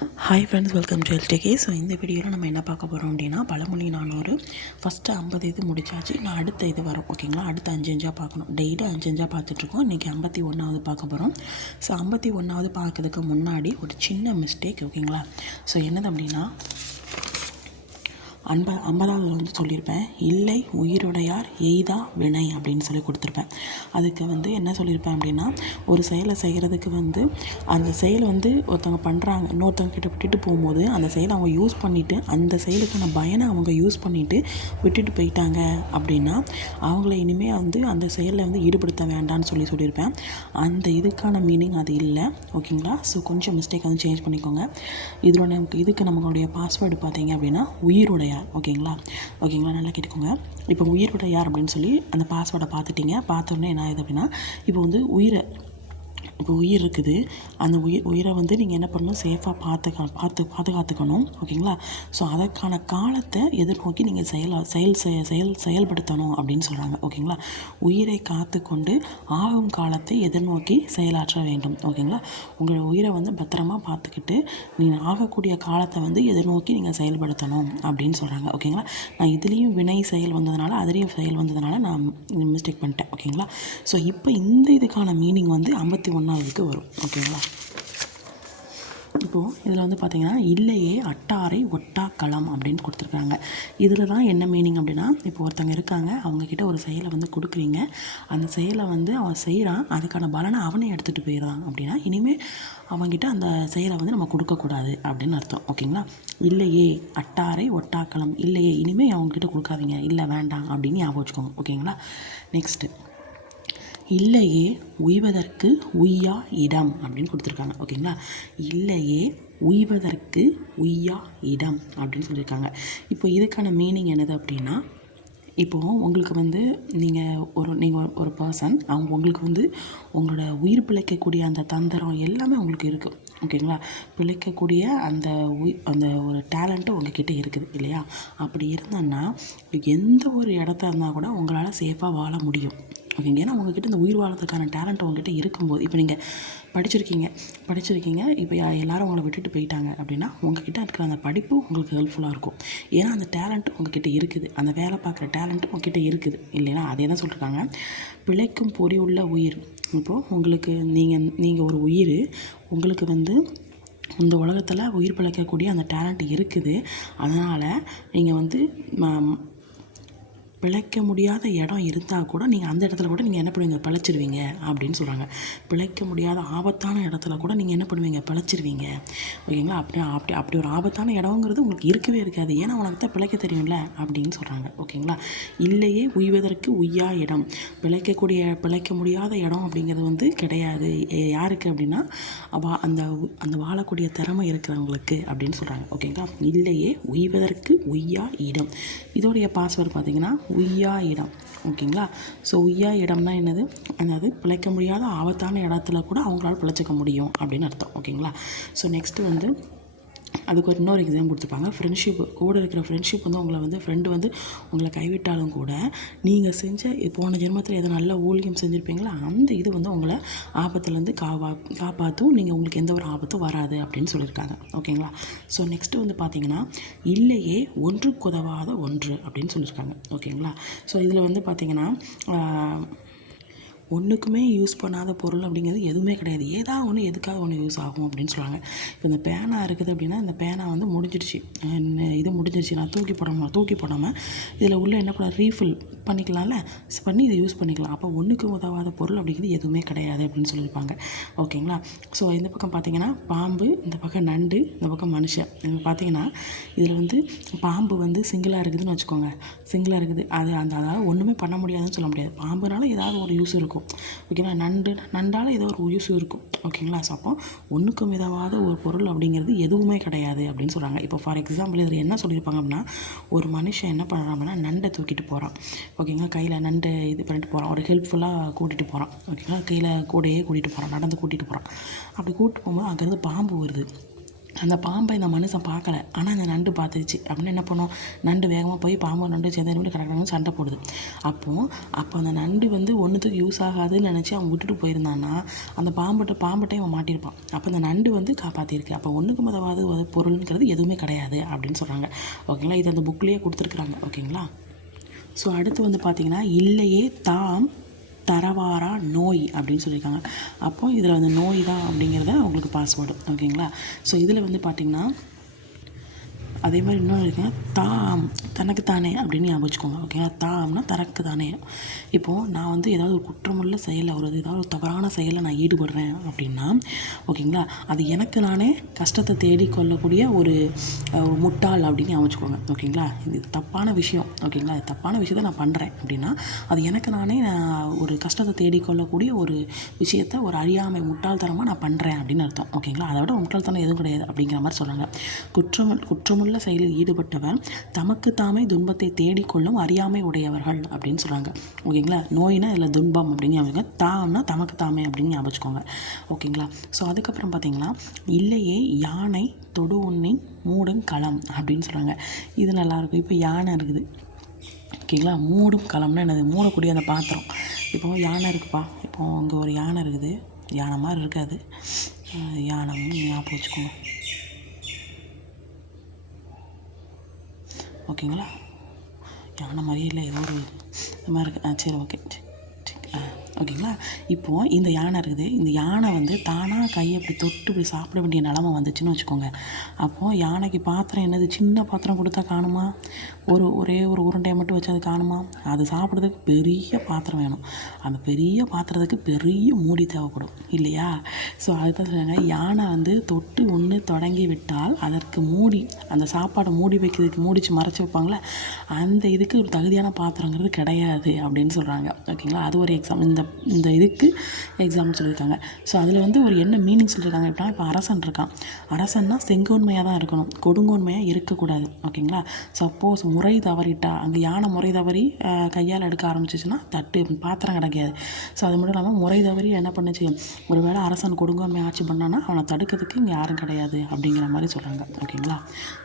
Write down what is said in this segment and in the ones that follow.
Hi friends, welcome to LDK. So இந்த வீடியோவில் நம்ம என்ன பார்க்க போகிறோம் அப்படின்னா, பழமொழி 400 ஃபஸ்ட்டு 50 இது முடிச்சாச்சு. நான் அடுத்த இது வரும், ஓகேங்களா? அடுத்த 5 பார்க்கணும். டெய்லி 5 பார்த்துட்ருக்கோம். இன்றைக்கி 51வது பார்க்க போகிறோம். ஸோ 51வது பார்க்கறதுக்கு முன்னாடி ஒரு சின்ன மிஸ்டேக், ஓகேங்களா? ஸோ என்னது அப்படின்னா, 50வது வந்து சொல்லியிருப்பேன், இல்லை உயிருடையார் எய்தா வினை அப்படின்னு சொல்லி கொடுத்துருப்பேன். அதுக்கு வந்து என்ன சொல்லியிருப்பேன் அப்படின்னா, ஒரு செயலை செய்கிறதுக்கு வந்து அந்த செயலை வந்து ஒருத்தவங்க பண்ணுறாங்க, இன்னொருத்தவங்க கிட்ட விட்டுட்டு போகும்போது அந்த செயலை அவங்க யூஸ் பண்ணிவிட்டு, அந்த செயலுக்கான பயனை அவங்க யூஸ் பண்ணிவிட்டு விட்டுட்டு போயிட்டாங்க அப்படின்னா, அவங்கள இனிமேல் வந்து அந்த செயலில் வந்து ஈடுபடுத்த வேண்டாம்னு சொல்லியிருப்பேன். அந்த இதுக்கான மீனிங் அது இல்லை, ஓகேங்களா? ஸோ கொஞ்சம் மிஸ்டேக் வந்து சேஞ்ச் பண்ணிக்கோங்க. இதுக்கு நம்மளுடைய பாஸ்வேர்டு பார்த்தீங்க அப்படின்னா உயிருடைய, ஓகேங்களா? நல்லா கேட்டுக்கோங்க. இப்போ உயிருடையார் அப்படின்னு சொல்லி அந்த பாஸ்வேர்டை பார்த்துட்டிங்க. பார்த்தோன்னே என்ன ஆகுது அப்படின்னா, இப்போ வந்து இப்போ உயிர் இருக்குது. அந்த உயிரை வந்து நீங்கள் என்ன பண்ணணும், சேஃபாக பாதுகாத்துக்கணும், ஓகேங்களா? ஸோ அதற்கான காலத்தை எதிர்நோக்கி நீங்கள் செயல்படுத்தணும் அப்படின்னு சொல்கிறாங்க, ஓகேங்களா? உயிரை காத்து கொண்டு ஆகும் காலத்தை எதிர்நோக்கி செயலாற்ற வேண்டும், ஓகேங்களா? உங்களோட உயிரை வந்து பத்திரமா பார்த்துக்கிட்டு நீங்கள் ஆகக்கூடிய காலத்தை வந்து எதிர்நோக்கி நீங்கள் செயல்படுத்தணும் அப்படின்னு சொல்கிறாங்க, ஓகேங்களா? நான் இதுலேயும் வினை செயல் வந்ததுனால அதுலேயும் செயல் வந்ததுனால நான் மிஸ்டேக் பண்ணிட்டேன், ஓகேங்களா? ஸோ இப்போ இந்த இதுக்கான மீனிங் வந்து 51வது வரும், ஓகேங்களா? இப்போது இதில் வந்து பார்த்திங்கன்னா, இல்லையே அட்டாரை ஒட்டா களம் அப்படின்னு கொடுத்துருக்காங்க. இதில் தான் என்ன மீனிங் அப்படின்னா, இப்போ ஒருத்தங்க இருக்காங்க, அவங்கக்கிட்ட ஒரு செயலை வந்து கொடுக்குறீங்க, அந்த செயலை வந்து அவன் செய்கிறான், அதுக்கான பலனை அவனே எடுத்துகிட்டு போயிடுறான் அப்படின்னா, இனிமேல் அவங்ககிட்ட அந்த செயலை வந்து நம்ம கொடுக்கக்கூடாது அப்படின்னு அர்த்தம், ஓகேங்களா? இல்லையே அட்டாரை ஒட்டாக்களம், இல்லையே இனிமேல் அவங்ககிட்ட கொடுக்காதீங்க, இல்லை வேண்டாம் அப்படின்னு ஞாபகம் வச்சுக்கோங்க, ஓகேங்களா? நெக்ஸ்ட்டு, இல்லையே உய்வதற்கு உய்யா இடம் அப்படின்னு கொடுத்துருக்காங்க, ஓகேங்களா? இல்லையே உய்வதற்கு உய்யா இடம் அப்படின்னு சொல்லியிருக்காங்க. இப்போ இதுக்கான மீனிங் என்னது அப்படின்னா, இப்போது உங்களுக்கு வந்து நீங்கள் ஒரு பர்சன், உங்களுக்கு வந்து உங்களோட உயிர் பிழைக்கக்கூடிய அந்த தந்திரம் எல்லாமே உங்களுக்கு இருக்குது, ஓகேங்களா? பிழைக்கக்கூடிய அந்த ஒரு டேலண்ட்டு உங்கள்கிட்ட இருக்குது இல்லையா? அப்படி இருந்தோன்னா எந்த ஒரு இடத்த இருந்தால் கூட உங்களால் சேஃபாக வாழ முடியும், ஓகேங்க. ஏன்னா உங்கள்கிட்ட இந்த உயிர் வாழறதுக்கான டேலண்ட் உங்கள்கிட்ட இருக்கும்போது, இப்போ நீங்கள் படிச்சிருக்கீங்க, இப்போ எல்லோரும் உங்களை விட்டுட்டு போயிட்டாங்க அப்படின்னா, உங்கள்கிட்ட இருக்கிற அந்த படிப்பு உங்களுக்கு ஹெல்ப்ஃபுல்லாக இருக்கும். ஏன்னா அந்த டேலண்ட்டு உங்கள்கிட்ட இருக்குது, அந்த வேலை பார்க்குற டேலண்ட்டு உங்கள்கிட்ட இருக்குது இல்லைன்னா, அதே தான் சொல்லியிருக்காங்க. பிழைக்கும் பொறி உள்ள உயிர். இப்போது உங்களுக்கு நீங்கள் ஒரு உயிர், உங்களுக்கு வந்து இந்த உலகத்தில் உயிர் பிழைக்கக்கூடிய அந்த டேலண்ட் இருக்குது. அதனால் நீங்கள் வந்து பிழைக்க முடியாத இடம் இருந்தால் கூட நீங்கள் அந்த இடத்துல கூட நீங்கள் என்ன பண்ணுவீங்க, பிழைச்சிருவீங்க அப்படின்னு சொல்கிறாங்க. பிழைக்க முடியாத ஆபத்தான இடத்துல கூட நீங்கள் என்ன பண்ணுவீங்க, பிழைச்சிருவீங்க, ஓகேங்களா? அப்படி ஒரு ஆபத்தான இடங்கிறது உங்களுக்கு இருக்கவே இருக்காது. ஏன்னா உனக்கு தான் பிழைக்க தெரியும்ல அப்படின்னு சொல்கிறாங்க, ஓகேங்களா? இல்லையே உய்வதற்கு உய்யா இடம், பிழைக்க முடியாத இடம் அப்படிங்கிறது வந்து கிடையாது. யாருக்கு அப்படின்னா, அந்த வாழக்கூடிய திறமை இருக்கிறவங்களுக்கு அப்படின்னு சொல்கிறாங்க, ஓகேங்களா? இல்லையே உய்வதற்கு உய்யா இடம். இதோடைய பாஸ்வேர்டு பார்த்திங்கன்னா உய்யா இடம், ஓகேங்களா? ஸோ உய்யா இடம்னா என்னது, அதாவது பிழைக்க முடியாத ஆபத்தான இடத்துல கூட அவங்களால பிழைச்சிக்க முடியும் அப்படின்னு அர்த்தம், ஓகேங்களா? ஸோ நெக்ஸ்ட்டு வந்து அதுக்கு ஒரு இன்னொரு எக்ஸாம் கொடுத்துருப்பாங்க. ஃப்ரெண்ட்ஷிப்பு கூட இருக்கிற ஃப்ரெண்ட்ஷிப் வந்து ஃப்ரெண்டு வந்து உங்களை கைவிட்டாலும் கூட நீங்கள் செஞ்ச போன ஜென்மத்தில் எதோ நல்ல ஊழியம் செஞ்சுருப்பீங்களா, அந்த இது வந்து உங்களை ஆபத்துலேருந்து காப்பாற்றும், நீங்கள் உங்களுக்கு எந்த ஒரு ஆபத்தும் வராது அப்படின்னு சொல்லியிருக்காங்க, ஓகேங்களா? ஸோ நெக்ஸ்ட்டு வந்து பார்த்திங்கன்னா, இல்லையே ஒன்றுக்கு உதவாத ஒன்று அப்படின்னு சொல்லியிருக்காங்க, ஓகேங்களா? ஸோ இதில் வந்து பார்த்திங்கன்னா, ஒன்றுக்குமே யூஸ் பண்ணாத பொருள் அப்படிங்கிறது எதுவுமே கிடையாது. ஏதாவது ஒன்று எதுக்காக ஒன்று யூஸ் ஆகும் அப்படின்னு சொல்கிறாங்க. இப்போ இந்த பேனா இருக்குது அப்படின்னா, இந்த பேனா வந்து முடிஞ்சிடுச்சு, நான் தூக்கி போடாமல் இதில் உள்ள என்ன பண்ண ரீஃபில் பண்ணிக்கலாம்ல, பண்ணி இதை யூஸ் பண்ணிக்கலாம். அப்போ ஒன்றுக்கு உதவாத பொருள் அப்படிங்கிறது எதுவுமே கிடையாது அப்படின்னு சொல்லியிருப்பாங்க, ஓகேங்களா? ஸோ இந்த பக்கம் பார்த்திங்கன்னா பாம்பு, இந்த பக்கம் நண்டு, இந்த பக்கம் மனுஷன். பார்த்திங்கன்னா இதில் வந்து பாம்பு வந்து சிங்கிளாக இருக்குதுன்னு வச்சுக்கோங்க, அதாவது ஒன்றுமே பண்ண முடியாதுன்னு சொல்ல முடியாது. பாம்புனால ஏதாவது ஒரு யூஸ் இருக்கும், ஓகேங்களா? நண்டால் ஏதோ ஒரு யூஸ் இருக்கும், ஓகேங்களா? ஸோ அப்போ ஒன்றுக்கும் விதவாத ஒரு பொருள் அப்படிங்கிறது எதுவுமே கிடையாது அப்படின்னு சொல்கிறாங்க. இப்போ ஃபார் எக்ஸாம்பிள் இதில் என்ன சொல்லியிருப்பாங்க அப்படின்னா, ஒரு மனுஷன் என்ன பண்ணுறான் அப்படின்னா, நண்டை தூக்கிட்டு போகிறான், ஓகேங்களா? கையில் நண்டை இது பண்ணிட்டு போகிறான், ஒரு ஹெல்ப்ஃபுல்லாக கூட்டிகிட்டு போகிறான், ஓகேங்களா? கையில் கூடையே கூட்டிகிட்டு போகிறான், நடந்து கூட்டிகிட்டு போகிறான். அப்படி கூப்பிட்டு போகும்போது அங்கேருந்து பாம்பு வருது. அந்த பாம்பை இந்த மனுஷன் பார்க்கல, ஆனால் அந்த நண்டு பார்த்துருச்சு. அப்படின்னு என்ன பண்ணும், நண்டு வேகமாக போய் பாம்பு நண்டு சேர்ந்து ரெண்டு கடற்கடன்னு சண்டை போடுது. அப்போ அந்த நண்டு வந்து ஒன்றுத்துக்கு யூஸ் ஆகாதுன்னு நினச்சி அவன் விட்டுட்டு போயிருந்தான்னா அந்த பாம்பட்டையும் அவன் மாட்டியிருப்பான். அப்போ அந்த நண்டு வந்து காப்பாற்றிருக்கு. அப்போ ஒன்றுக்கு மதவாது பொருளுங்கிறது எதுவுமே கிடையாது அப்படின்னு சொல்கிறாங்க. ஓகேங்களா, இது அந்த புக்லேயே கொடுத்துருக்குறாங்க. ஓகேங்களா. ஸோ அடுத்து வந்து பார்த்திங்கன்னா, இல்லையே தாம் தரவாரா நோய் அப்படின்னு சொல்லியிருக்காங்க. அப்போது இதில் வந்து நோய் தான் அப்படிங்கிறத உங்களுக்கு பாஸ்வேர்டு. ஓகேங்களா. ஸோ இதில் வந்து பார்த்திங்கன்னா அதே மாதிரி இன்னொன்று இருக்குங்க, தாம் தனக்கு தானே அப்படின்னு ஞாபகம் வச்சுக்கோங்க. ஓகேங்களா. தாம்னா தனக்கு தானே. இப்போது நான் வந்து ஏதாவது ஒரு குற்றமுள்ள செயலில் ஏதாவது ஒரு தவறான செயலில் நான் ஈடுபடுறேன் அப்படின்னா, ஓகேங்களா, அது எனக்கு நானே கஷ்டத்தை தேடிக்கொள்ளக்கூடிய ஒரு முட்டாள் அப்படின்னு ஞாபகம் வச்சுக்கோங்க. ஓகேங்களா. இது தப்பான விஷயம். ஓகேங்களா. தப்பான விஷயத்தை நான் பண்ணுறேன் அப்படின்னா அது எனக்கு நானே ஒரு கஷ்டத்தை தேடிக்கொள்ளக்கூடிய ஒரு விஷயத்தை ஒரு அறியாமை முட்டாள்தனமாக நான் பண்ணுறேன் அப்படின்னு அர்த்தம். ஓகேங்களா. அதை விட முட்டாள்தனம் எதுவும் கிடையாது அப்படிங்கிற மாதிரி சொல்கிறாங்க. குற்றமுள்ள செயலில் ஈடுபட்டவர் தமக்கு தாமே துன்பத்தை தேடிக்கொள்ளும் அறியாமை உடையவர்கள் அப்படின்னு சொல்கிறாங்க. ஓகேங்களா. நோயினா இதில் துன்பம் அப்படின்னு ஞாபகம், தாம்னா தமக்கு தாமே அப்படின்னு ஞாபகம் வச்சுக்கோங்க. ஓகேங்களா. ஸோ அதுக்கப்புறம் பார்த்தீங்கன்னா, இல்லையே யானை தொடு உண்ணி மூடும் களம் அப்படின்னு சொல்கிறாங்க. இது நல்லாயிருக்கும். இப்போ யானை இருக்குது. ஓகேங்களா. மூடும் களம்னா என்னது, மூடக்கூடிய அந்த பாத்திரம். இப்போது யானை இருக்குப்பா, இப்போது அங்கே ஒரு யானை இருக்குது, யானை மாதிரி இருக்காது, யானை ஞாபகம் வச்சுக்கோங்க. ஓகேங்களா. யானை மாதிரியே இல்லை, ஏதோ ஒரு இது மாதிரி இருக்குது. சரி, ஓகே. ஓகேங்களா. இப்போது இந்த யானை இருக்குது. இந்த யானை வந்து தானாக கையை இப்படி தொட்டு இப்படி சாப்பிட வேண்டிய நிலமை வந்துச்சுன்னு வச்சுக்கோங்க. அப்போது யானைக்கு பாத்திரம் என்னது, சின்ன பாத்திரம் கொடுத்தா காணுமா, ஒரே ஒரு உருண்டையை மட்டும் வச்சு அது காணுமா, அது சாப்பிட்றதுக்கு பெரிய பாத்திரம் வேணும். அந்த பெரிய பாத்திரத்துக்கு பெரிய மூடி தேவைப்படும் இல்லையா. ஸோ அதுதான் சொல்லுவாங்க, யானை வந்து தொட்டு ஒன்று தொடங்கி விட்டால் அதற்கு மூடி, அந்த சாப்பாடை மூடி வைக்கிறதுக்கு மூடிச்சு மறைச்சி வைப்பாங்களே, அந்த இதுக்கு ஒரு தகுதியான பாத்திரங்கிறது கிடையாது அப்படின்னு சொல்கிறாங்க. ஓகேங்களா. அது ஒரு எக்ஸாம், இந்த இதுக்கு எக்ஸாம்பிள் சொல்லியிருக்காங்க. ஸோ அதில் வந்து ஒரு என்ன மீனிங் சொல்லியிருக்காங்க அப்படின்னா, இப்போ அரசன் இருக்கான். அரசன்னா செங்கோன்மையாக தான் இருக்கணும், கொடுங்கோன்மையாக இருக்கக்கூடாது. ஓகேங்களா. சப்போஸ் முறை தவறிட்டா, அங்கே யானை முறை தவறி கையால் எடுக்க ஆரம்பிச்சிச்சுன்னா பாத்திரம் கிடைக்காது. ஸோ அது மட்டும் இல்லாமல் முறை தவறி என்ன பண்ணுச்சு, ஒரு வேளை அரசன் கொடுங்கோன்மை ஆட்சி பண்ணான்னா அவனை தடுக்கிறதுக்கு இங்கே யாரும் கிடையாது அப்படிங்கிற மாதிரி சொல்கிறாங்க. ஓகேங்களா.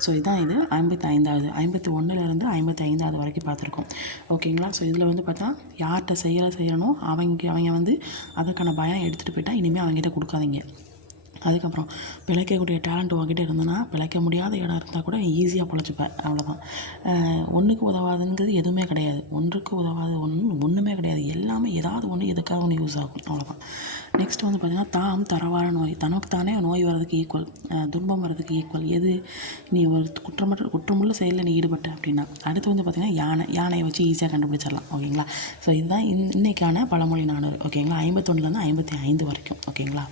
ஸோ இதுதான் இது 55வது 51லேருந்து 55வது வரைக்கும் பார்த்துருக்கோம். ஓகேங்களா. ஸோ இதில் வந்து பார்த்தா யார்கிட்ட செய்யணும் அவங்க வந்து அதுக்கான பயம் எடுத்துகிட்டு போயிட்டா இனிமேல் அவங்ககிட்ட கொடுக்காதீங்க. அதுக்கப்புறம் பிழைக்கக்கூடிய டேலண்ட் உங்ககிட்ட இருந்ததுன்னா, பிழைக்க முடியாத இடம் இருந்தால் கூட ஈஸியாக பிழைச்சிப்பேன். அவ்வளோதான். ஒன்றுக்கு உதவாதுங்கிறது எதுவுமே கிடையாது. ஒன்றுக்கு உதவாது ஒன்றுமே கிடையாது. எல்லாமே ஏதாவது ஒன்று எதுக்காக ஒன்று யூஸ் ஆகும். அவ்வளோதான். நெக்ஸ்ட் வந்து பார்த்திங்கன்னா, தாம் தரவார நோய். தனக்கு தானே நோய் வர்றதுக்கு ஈக்குவல், துன்பம் வர்றதுக்கு ஈக்குவல் எது, நீ ஒரு குற்றமுள்ள செயலில் நீ ஈடுபட்ட அப்படின்னா. அடுத்து வந்து பார்த்திங்கன்னா, யானையை வச்சு ஈஸியாக கண்டுபிடிச்சிடலாம். ஓகேங்களா. ஸோ இதுதான் இன்றைக்கான பழமொழி 400. ஓகேங்களா. 51லேருந்து 55 வரைக்கும். ஓகேங்களா.